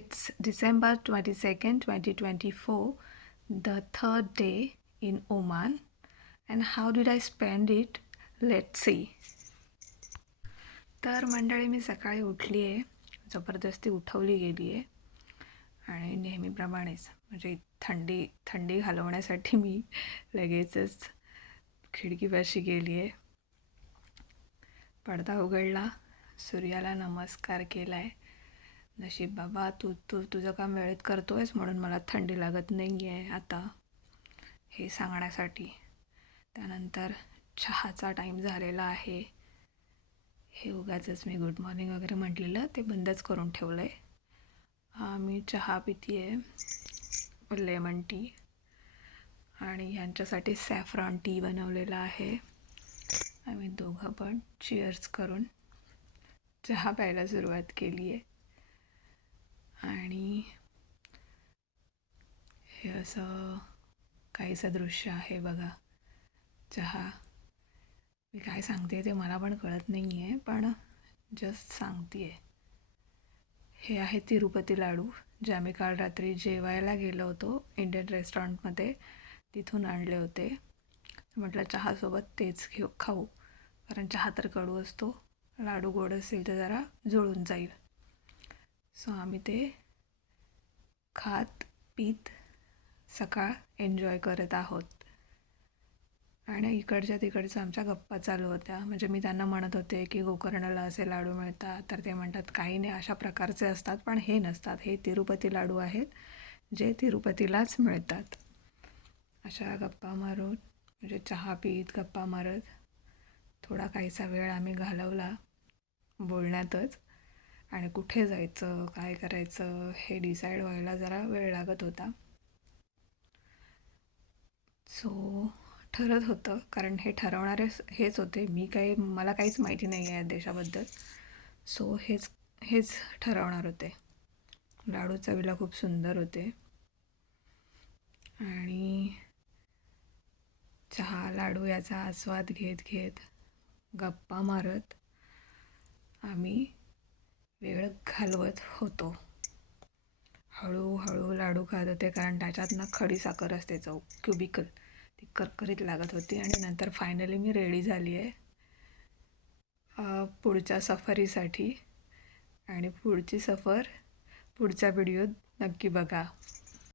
It's December 22nd, 2024, the third day in Oman. And how did I spend it? Let's see. तर मंडळी, मी सकाळी उठली आहे, जबरदस्ती उठवली गेली आहे आणि नेहमीप्रमाणेच म्हणजे थंडी घालवण्यासाठी मी लगेचच खिडकीपाशी गेली आहे. पडदा उघडला, सूर्याला नमस्कार केला आहे. नशीब बाबा, तुझं काम वेळेत करतो आहेस म्हणून मला थंडी लागत नाही आहे आता, हे सांगण्यासाठी. त्यानंतर चहाचा टाईम झालेला आहे. हे उगाचच मी गुड मॉर्निंग वगैरे म्हटलेलं ते बंदच करून ठेवलं आहे. मी चहा पिते आहे, लेमन टी, आणि ह्यांच्यासाठी सॅफ्रॉन टी बनवलेला आहे. आम्ही दोघं पण चिअर्स करून चहा प्यायला सुरुवात केली आहे. आणि हे असं काहीसं दृश्य आहे बघा. चहा, मी काय सांगते ते मला पण कळत नाही आहे, पण जस्ट सांगते आहे. हे आहे तिरुपती लाडू, जे आम्ही काल रात्री जेवायला गेलो होतो इंडियन रेस्टॉरंटमध्ये, तिथून आणले होते. म्हटलं चहासोबत तेच खाऊ, कारण चहा तर कडू असतो, लाडू गोड असेल तर जरा जुळून जाईल. सो आम्ही ते खात पीत सकाळ एन्जॉय करत आहोत. आणि इकडच्या तिकडच्या आमच्या गप्पा चालू होत्या. म्हणजे मी त्यांना म्हणत होते की गोकर्णाला असे लाडू मिळतात, तर ते म्हणतात काही नाही, अशा प्रकारचे असतात, पण हे नसतात, हे तिरुपती लाडू आहेत जे तिरुपतीलाच मिळतात. अशा गप्पा मारून, म्हणजे चहा पीत गप्पा मारत थोडा काहीसा वेळ आम्ही घालवला बोलण्यातच. आणि कुठे जायचं, काय करायचं हे डिसाईड व्हायला जरा वेळ लागत होता. सो ठरत होतं, कारण हे ठरवणारे हेच होते. मला काहीच माहिती नाही आहे या देशाबद्दल. सो हेच ठरवणार होते. लाडू चवीला खूप सुंदर होते. आणि चहा लाडू याचा आस्वाद घेत घेत गप्पा मारत आम्ही वेळ घालवत होतो. हळूहळू लाडू खात होते, कारण त्याच्यात खडी साखर असते, क्युबिकल, ती करकरीत लागत होती. आणि नंतर फायनली मी रेडी झाली आहे पुढच्या सफरीसाठी. आणि पुढची सफर पुढच्या व्हिडिओत नक्की बघा.